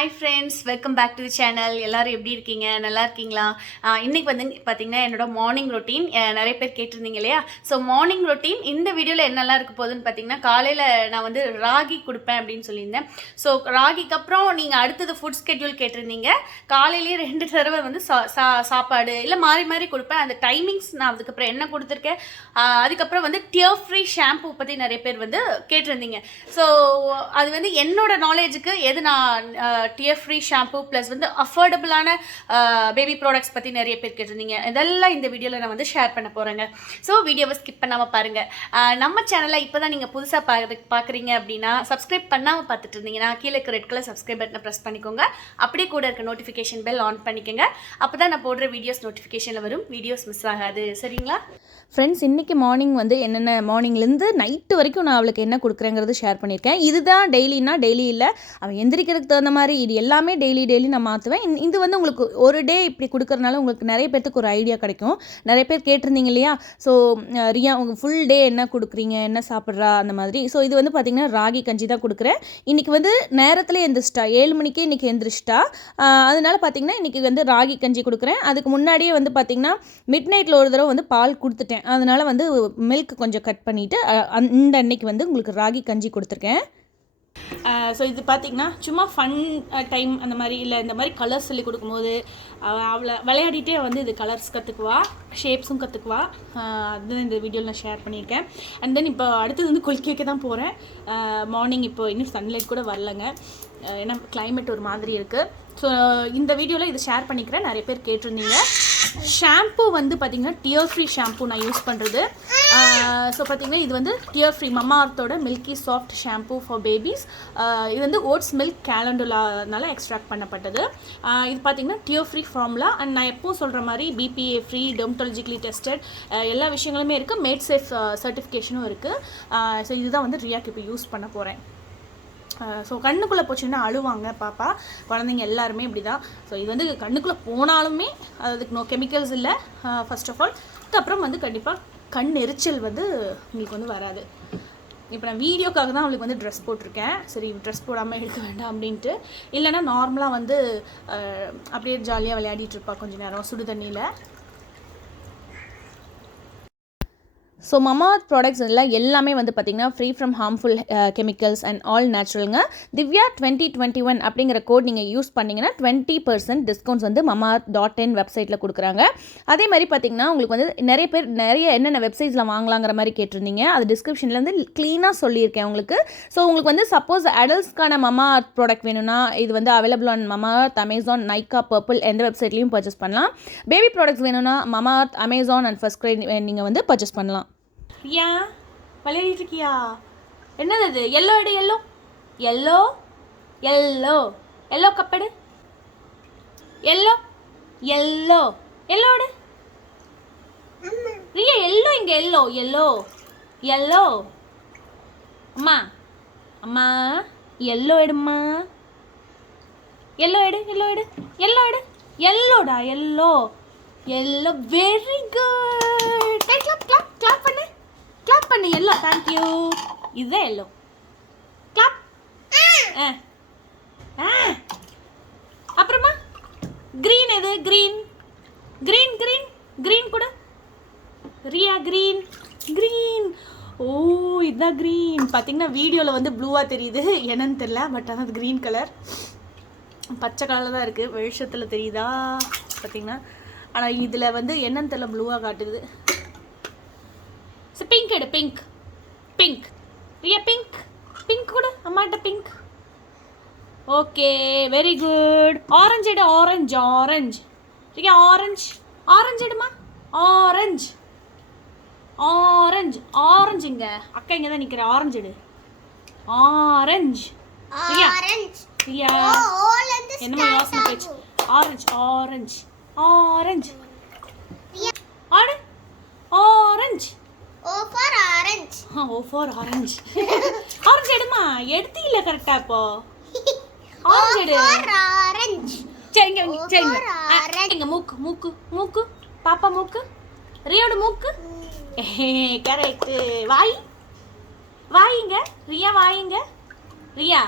Hi friends, welcome back to the channel. எல்லோரும் எப்படி இருக்கீங்க? நல்லா இருக்கீங்களா? இன்றைக்கி வந்து பார்த்திங்கன்னா என்னோட மார்னிங் ரொட்டீன் நிறைய பேர் கேட்டிருந்தீங்க இல்லையா? ஸோ மார்னிங் ரொட்டீன் இந்த வீடியோவில் என்னெல்லாம் இருக்க போகுதுன்னு பார்த்திங்கன்னா, காலையில் நான் வந்து ராகி கொடுப்பேன் அப்படின்னு சொல்லியிருந்தேன். ஸோ ராகிக்கு அப்புறம் நீங்கள் அடுத்தது ஃபுட் ஸ்கெட்யூல் கேட்டிருந்தீங்க. காலையிலேயே 2 தடவை வந்து சாப்பாடு இல்லை மாறி மாறி கொடுப்பேன். அந்த டைமிங்ஸ் நான் அதுக்கப்புறம் என்ன கொடுத்துருக்கேன். அதுக்கப்புறம் வந்து டியர் ஃப்ரீ ஷாம்பு பற்றி நிறைய பேர் வந்து கேட்டிருந்தீங்க. ஸோ அது வந்து என்னோட நாலேஜுக்கு எது நான் டியர் ஃப்ரீ ஷாம்பு ப்ளஸ் வந்து அஃபோர்டபுளான பேபி ப்ராடக்ட்ஸ் பற்றி நிறைய பேர் கேட்டிருந்தீங்க. இதெல்லாம் இந்த வீடியோவில் நான் வந்து ஷேர் பண்ண போகிறேங்க. ஸோ வீடியோவை ஸ்கிப் பண்ணாமல் பாருங்கள். நம்ம சேனலை இப்போ தான் நீங்கள் புதுசாக பார்க்குறீங்க அப்படின்னா, சப்ஸ்கிரைப் பண்ணாமல் பார்த்துட்டு இருந்தீங்கன்னா கீழே இருக்க ரெட் கலர் சப்ஸ்கிரைப் பட்டனை ப்ரெஸ் பண்ணிக்கோங்க. அப்படியே கூட இருக்க நோட்டிஃபிகேஷன் பெல் ஆன் பண்ணிக்கோங்க. அப்போ தான் நான் போடுற வீடியோஸ் நோட்டிஃபிகேஷனில் வரும். வீடியோஸ் மிஸ் ஆகாது. சரிங்களா ஃப்ரெண்ட்ஸ்? இன்றைக்கி மார்னிங் வந்து என்னென்ன மார்னிங்லேருந்து நைட்டு வரைக்கும் நான் அவளுக்கு என்ன கொடுக்குறேங்கிறது ஷேர் பண்ணியிருக்கேன். இதுதான் டெய்லினா டெய்லி இல்லை, அவள் எந்திரிக்கிறதுக்கு தகுந்த மாதிரி இது எல்லாமே டெய்லி நான் மாற்றுவேன். இது வந்து உங்களுக்கு ஒரு டே இப்படி கொடுக்குறதுனால உங்களுக்கு நிறைய பேர்த்துக்கு ஒரு ஐடியா கிடைக்கும். நிறைய பேர் கேட்டிருந்தீங்க இல்லையா? ஸோ ரியா உங்கள் ஃபுல் டே என்ன கொடுக்குறீங்க, என்ன சாப்பிட்றா அந்த மாதிரி. ஸோ இது வந்து பார்த்திங்கன்னா ராகி கஞ்சி தான் கொடுக்குறேன். இன்றைக்கி வந்து நேரத்தில் எந்திரிச்சிட்டா, 7 மணிக்கே இன்றைக்கி எந்திரிச்சிட்டா. அதனால பார்த்திங்கன்னா இன்றைக்கி வந்து ராகி கஞ்சி கொடுக்குறேன். அதுக்கு முன்னாடியே வந்து பார்த்திங்கன்னா மிட் நைட்டில் ஒரு தடவை வந்து பால் கொடுத்துட்டேன். அதனால் வந்து மில்க் கொஞ்சம் கட் பண்ணிவிட்டு இந்த அன்னைக்கு வந்து உங்களுக்கு ராகி கஞ்சி கொடுத்துருக்கேன். ஸோ இது பார்த்திங்கன்னா சும்மா ஃபன் டைம் அந்த மாதிரி இல்லை, இந்த மாதிரி கலர்ஸ் சொல்லி கொடுக்கும்போது அவளை விளையாடிட்டே வந்து இது கலர்ஸ் கற்றுக்குவா, ஷேப்ஸும் கற்றுக்குவா. அதுதான் இந்த வீடியோவில் நான் ஷேர் பண்ணியிருக்கேன். அண்ட் தென் இப்போ அடுத்தது வந்து குளிக்க வைக்க தான் போகிறேன். மார்னிங் இப்போ இன்னும் சன்லைட் கூட வரலங்க, ஏன்னா கிளைமேட் ஒரு மாதிரி இருக்குது. ஸோ இந்த வீடியோவில் இதை ஷேர் பண்ணிக்கிறேன். நிறைய பேர் கேட்டிருந்தீங்க. ஷாம்பு வந்து பார்த்திங்கன்னா டியர் ஃப்ரீ ஷாம்பு நான் யூஸ் பண்ணுறது. ஸோ பார்த்திங்கன்னா இது வந்து டியர் ஃப்ரீ மம்மா அர்த்தோட milky soft shampoo for babies. இது வந்து ஓட்ஸ் மில்க் கேலண்டுலானால எக்ஸ்ட்ராக்ட் பண்ணப்பட்டது. இது பார்த்திங்கன்னா டியர் ஃப்ரீ ஃபார்முலா. அண்ட் நான் எப்போவும் சொல்கிற மாதிரி பிபிஏ ஃப்ரீ, டெர்மட்டாலஜிக்கலி டெஸ்டட் எல்லா விஷயங்களுமே இருக்குது. மேட் சேஃப் சர்டிஃபிகேஷனும் இருக்குது. ஸோ இதுதான் வந்து ரியாக்கு இப்போ யூஸ் பண்ண போகிறேன். ஸோ கண்ணுக்குள்ளே போச்சுன்னா அழுவாங்க பாப்பா, குழந்தைங்க எல்லாருமே இப்படி தான். ஸோ இது வந்து கண்ணுக்குள்ளே போனாலுமே அதுக்கு நோ கெமிக்கல்ஸ் இல்லை ஃபர்ஸ்ட் ஆஃப் ஆல். அதுக்கப்புறம் வந்து கண்டிப்பாக கண் எரிச்சல் வந்து உங்களுக்கு வந்து வராது. இப்போ நான் வீடியோக்காக தான் அவளுக்கு வந்து ட்ரெஸ் போட்டிருக்கேன். சரி ட்ரெஸ் போடாமல் எடுக்க வேண்டாம் அப்படின்ட்டு. இல்லைன்னா நார்மலாக வந்து அப்படியே ஜாலியாக விளையாடிட்டு இருப்பா கொஞ்சம் நேரம் சுடு தண்ணியில். ஸோ மமா ப்ராடக்ட்ஸ் எல்லாமே வந்து பார்த்திங்கன்னா free from harmful chemicals and all நேச்சுரலுங்க. திவ்யா 2021 அப்படிங்கிற கோட் நீங்கள் யூஸ் பண்ணிங்கன்னா 20% டிஸ்கவுண்ட்ஸ் வந்து mama.in வெப்சைட்டில் கொடுக்குறாங்க. அதே மாதிரி பார்த்திங்கன்னா உங்களுக்கு வந்து நிறைய பேர் என்னென்ன வெப்சைட்ஸில் வாங்கலாங்கிற மாதிரி கேட்டிருந்தீங்க. அது டிஸ்கிரிப்ஷனில் வந்து க்ளீனாக சொல்லியிருக்கேன் உங்களுக்கு. ஸோ உங்களுக்கு வந்து சப்போஸ் அடல்ட்ஸ்க்கான மமா ப்ராடக்ட் வேணும்னா இது வந்து available on Mama, Amazon, Nykaa, Purplle எந்த வெப்சைட்லையும் பர்ச்சேஸ் பண்ணலாம். பேபி ப்ராடக்ட்ஸ் வேணும்னா Mama, Amazon and FirstCry நீங்கள் வந்து பர்ச்சேஸ் பண்ணலாம். ஏன் விளையாடிட்டு இருக்கியா? என்னது அது? எல்லோ எடு, எல்லோ எல்லோ எல்லோ எல்லோ கப்படு, எல்லோ எல்லோ எல்லோ எடு ரியா, எல்லோ இங்கே எல்லோ எல்லோ எல்லோ. அம்மா அம்மா எல்லோ எடும்மா, எல்லோ எடு, எல்லோ எடு, எல்லோ எடு, எல்லோடா yellow yellow. Very good. Clap clap clap பண்ணு, கிளாப் பண்ணு. Yellow, thank you. இதுதான் எல்லோ. கிளாப். அப்புறமா க்ரீன் எது? க்ரீன் க்ரீன் க்ரீன் க்ரீன் கூட ரியா. Green green. ஓ இதுதான் க்ரீன். பார்த்தீங்கன்னா வீடியோவில் வந்து ப்ளூவாக தெரியுது, என்னன்னு தெரியல. பட் ஆனால் அது க்ரீன் கலர், பச்சை கலரில் தான் இருக்குது. வெளிச்சத்தில் தெரியுதா பார்த்தீங்கன்னா? ஆனால் இதில் வந்து என்னன்னு தெரியல, ப்ளூவாக காட்டுது. பிங்க் எடு, pink pink Riya, pink pink கூட அம்மாட்ட pink. Okay very good. Orange எடு, orange orange Riya, orange orange எடுமா, ஆரஞ்சு ஆரஞ்சு ஆரஞ்சுங்க. அக்கா இங்கே தான் நிற்கிறேன். ஆரஞ்சு எடு, ஆரஞ்சு ரியா ரியா. என்னமா யோசனை போச்சு? ஆரஞ்சு ஆரஞ்சு ஆரஞ்சு ஆடு, orange. O for orange. O for orange. Orange எடுமா, எடுத்தீங்களா கரெக்டா? இப்போ ஆரஞ்சு எடு. O for orange. சரிங்க சரிங்க. எங்க மூக்கு மூக்கு மூக்கு பாப்பா மூக்கு, ரியோட மூக்கு. கரெக்ட். வாய் வாயிங்க ரியா, வாயிங்க ரியா.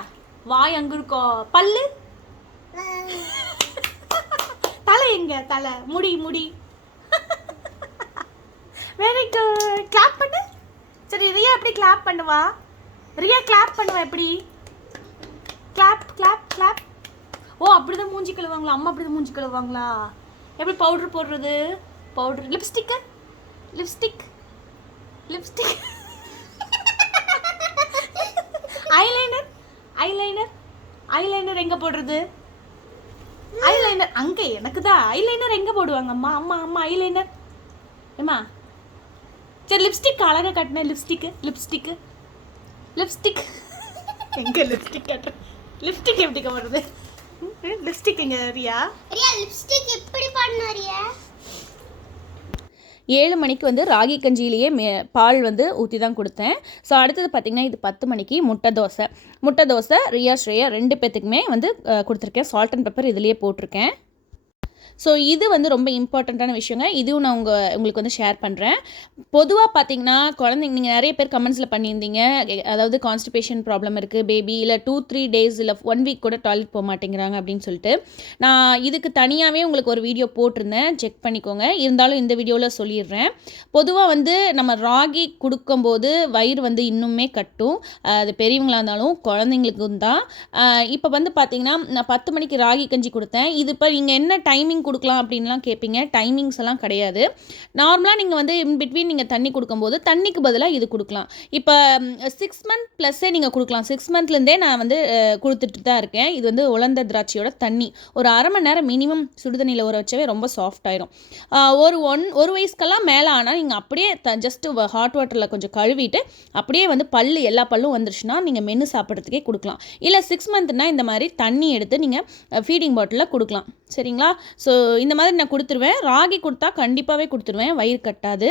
வாய் அங்கே இருக்கோ. பல்லு தலை எங்க தலை முடி வெரி குட். கிளாப் பண்ணு. சரி ரியா எப்படி கிளாப் பண்ணுவா? ரியா கிளாப் பண்ணுவா எப்படி? Clap clap clap. ஓ அப்படிதான் மூஞ்சி கழுவாங்களா? அம்மா அப்படிதான் மூஞ்சி கழுவாங்களா? எப்படி பவுடர் போடுறது? Powder. Lipstick. Lipstick lipstick. Eyeliner. Eyeliner. Eyeliner எங்க போடுறது? ஐலைனர் அங்கே எனக்கு தான். ஐலைனர் எங்க போடுவாங்க அம்மா? அம்மா அம்மா ஐலைனர் ஏம்மா. சரி லிப்ஸ்டிக் அழகாக கட்டினேன். லிப்ஸ்டிக்கு லிப்ஸ்டிக்கு லிப்ஸ்டிக் எங்கே லிப்ஸ்டிக் கட்டுறேன்? லிப்ஸ்டிக் எப்படி வருது? லிப்ஸ்டிக் எங்க ரியா? ரியா லிப்ஸ்டிக் எப்படி பண்ணணும் ரியா? 7 மணிக்கு வந்து ராகி கஞ்சியிலேயே பால் வந்து ஊற்றி தான் கொடுத்தேன். ஸோ அடுத்தது பார்த்திங்கன்னா இது 10 மணிக்கு முட்டை தோசை ரியா ஸ்ரேயா 2 பேர்த்துக்குமே வந்து கொடுத்துருக்கேன். சால்ட் அண்ட் பெப்பர் இதுலேயே போட்டிருக்கேன். ஸோ இது வந்து ரொம்ப இம்பார்ட்டண்ட்டான விஷயங்க. இதுவும் நான் உங்களுக்கு வந்து ஷேர் பண்ணுறேன். பொதுவாக பார்த்தீங்கன்னா குழந்தைங்க நீங்கள் நிறைய பேர் கமெண்ட்ஸில் பண்ணியிருந்தீங்க, அதாவது கான்ஸ்டிபேஷன் ப்ராப்ளம் இருக்குது பேபி, இல்லை 2-3 டேஸ் இல்லை 1 வீக் கூட டாய்லெட் போக மாட்டேங்கிறாங்க அப்படின்னு சொல்லிட்டு நான் இதுக்கு தனியாகவே உங்களுக்கு ஒரு வீடியோ போட்டிருந்தேன், செக் பண்ணிக்கோங்க. இருந்தாலும் இந்த வீடியோவில் சொல்லிடுறேன். பொதுவாக வந்து நம்ம ராகி கொடுக்கும்போது வயிறு வந்து இன்னுமே கட்டும். அது பெரியவங்களாக இருந்தாலும் குழந்தைங்களுக்கும் தான். இப்போ வந்து பார்த்தீங்கன்னா நான் 10 மணிக்கு ராகி கஞ்சி கொடுத்தேன். இது இப்போ நீங்கள் என்ன டைமிங் கொடுக்கலாம் அப்படின்லாம் கேட்பீங்க. டைமிங்ஸ் எல்லாம் கிடையாது. நார்மலாக நீங்கள் வந்து இன் பிட்வீன் நீங்கள் தண்ணி கொடுக்கும்போது தண்ணிக்கு பதிலாக இது கொடுக்கலாம். இப்போ 6 மந்த் ப்ளஸ்ஸே நீங்கள் கொடுக்கலாம். 6 மந்த்லேருந்தே நான் வந்து கொடுத்துட்டு தான் இருக்கேன். இது வந்து உலர்ந்த திராட்சையோட தண்ணி ஒரு அரை மணி நேரம் மினிமம் சுடுதண்ணியில் ஊற வச்சவே ரொம்ப சாஃப்ட் ஆயிரும். ஒரு வயசுக்கெல்லாம் மேலே ஆனால் நீங்கள் அப்படியே ஜஸ்ட்டு ஹாட் வாட்டரில் கொஞ்சம் கழுவிட்டு அப்படியே வந்து எல்லா பல்லும் வந்துருச்சுன்னா நீங்கள் மென்று சாப்பிட்றதுக்கே கொடுக்கலாம். இல்லை 6 மந்த்னா இந்த மாதிரி தண்ணி எடுத்து நீங்கள் ஃபீடிங் பாட்டிலில் கொடுக்கலாம். சரிங்களா? ஸோ இந்த மாதிரி நான் கொடுத்துருவேன். ராகி கொடுத்தா கண்டிப்பாகவே கொடுத்துருவேன், வயிறு கட்டாது.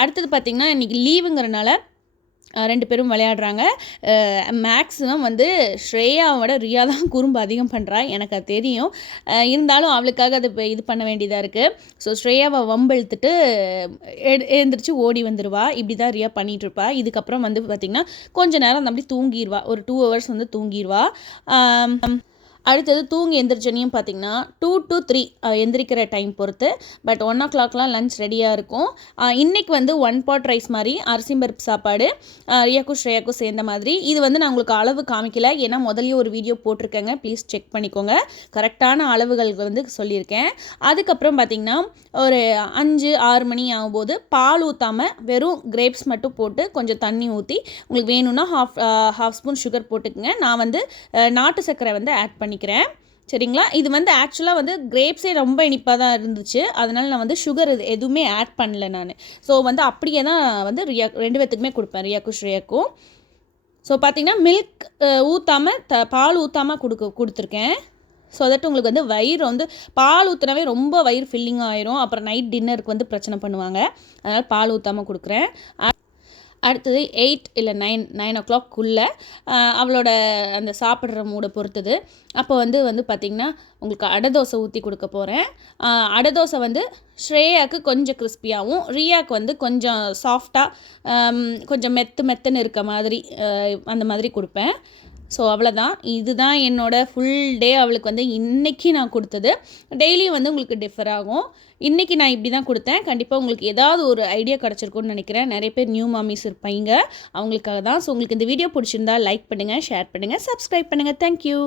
அடுத்தது பார்த்திங்கன்னா இன்றைக்கி லீவுங்கிறனால 2 பேரும் விளையாடுறாங்க. மேக்ஸிமம் வந்து ஸ்ரேயாவோட ரியா தான் குறும்பு அதிகம் பண்ணுறா, எனக்கு அது தெரியும். இருந்தாலும் அவளுக்காக அது இது பண்ண வேண்டியதாக இருக்குது. ஸோ ஸ்ரேயாவை வம்பெழுத்துட்டு எழுந்திரிச்சு ஓடி வந்துடுவா. இப்படி தான் ரியா பண்ணிகிட்ருப்பா. இதுக்கப்புறம் வந்து பார்த்திங்கன்னா கொஞ்சம் நேரம் அப்படி தூங்கிடுவா. ஒரு 2 hours வந்து தூங்கிடுவா. அடுத்தது தூங்கி எந்திரிச்சனையும் பார்த்திங்கன்னா 2 to 3 எந்திரிக்கிற டைம் பொறுத்து. பட் 1 o'clockலாம் லன்ச் ரெடியாக இருக்கும். இன்றைக்கி வந்து 1 pot ரைஸ் மாதிரி அரிசி பருப்பு சாப்பாடு ரியாக்கும் ஸ்ரேயாக்கும் சேர்ந்த மாதிரி. இது வந்து நான் உங்களுக்கு அளவு காமிக்கல, ஏன்னா முதல்ல ஒரு வீடியோ போட்டிருக்கேங்க, ப்ளீஸ் செக் பண்ணிக்கோங்க. கரெக்டான அளவுகள் வந்து சொல்லியிருக்கேன். அதுக்கப்புறம் பார்த்திங்கன்னா ஒரு 5-6 மணி ஆகும்போது பால் ஊற்றாமல் வெறும் கிரேப்ஸ் மட்டும் போட்டு கொஞ்சம் தண்ணி ஊற்றி உங்களுக்கு வேணும்னா ஹாஃப் ஸ்பூன் சுகர் போட்டுக்குங்க. நான் வந்து நாட்டு சர்க்கரை வந்து ஆட் பண்ணிக்கிறேன். சரிங்களா? இது வந்து ஆக்சுவலாக வந்து கிரேப்ஸே ரொம்ப இனிப்பாக தான் இருந்துச்சு. அதனால் நான் வந்து சுகர் எதுவுமே ஆட் பண்ணல நான். ஸோ வந்து அப்படியே தான் வந்து 2 பேர்த்துக்குமே கொடுப்பேன், ரியாக்கும் ஸ்ரேயாக்கும். ஸோ பார்த்திங்கன்னா மில்க் ஊற்றாமல் பால் ஊற்றாமல் கொடுத்துருக்கேன். ஸோ தட் உங்களுக்கு வந்து வயிறு வந்து பால் ஊற்றினாவே ரொம்ப வயிறு ஃபில்லிங் ஆயிரும். அப்புறம் நைட் டின்னருக்கு வந்து பிரச்சனை பண்ணுவாங்க. அதனால் பால் ஊற்றாமல் கொடுக்குறேன். அடுத்தது 8 இல்லை 9 o'clock அவளோட அந்த சாப்பிட்ற மூடை பொறுத்தது. அப்போ வந்து பார்த்திங்கன்னா உங்களுக்கு அடை தோசை ஊற்றி கொடுக்க போகிறேன். அடை தோசை வந்து ஸ்ரேயாவுக்கு கொஞ்சம் கிறிஸ்பியாகவும் ரியாவுக்கு வந்து கொஞ்சம் சாஃப்டாக கொஞ்சம் மெத்துன்னு இருக்க மாதிரி அந்த மாதிரி கொடுப்பேன். ஸோ அவ்வளோதான். இதுதான் என்னோடய ஃபுல் டே அவளுக்கு வந்து இன்றைக்கி நான் கொடுத்தது. டெய்லியும் வந்து உங்களுக்கு டிஃபர் ஆகும். இன்றைக்கி நான் இப்படி தான் கொடுத்தேன். கண்டிப்பாக உங்களுக்கு ஏதாவது ஒரு ஐடியா கிடச்சிருக்குன்னு நினைக்கிறேன். நிறைய பேர் நியூ மாமிஸ் இருப்பீங்க, அவங்களுக்காக தான். ஸோ உங்களுக்கு இந்த வீடியோ பிடிச்சிருந்தா லைக் பண்ணுங்கள், ஷேர் பண்ணுங்கள், சப்ஸ்கிரைப் பண்ணுங்கள். தேங்க்யூ.